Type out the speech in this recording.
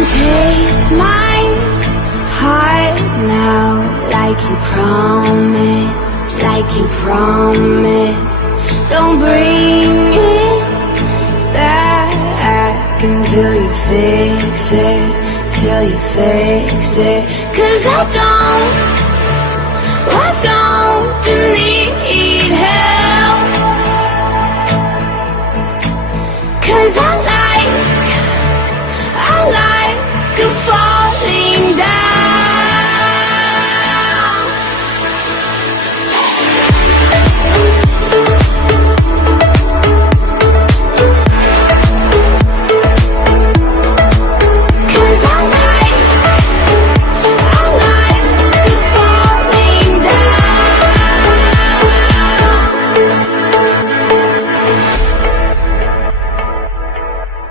Take my heart now, like you promised, like you promised. Don't bring it back until you fix it, till you fix it. 'Cause I don't need help. 'Cause I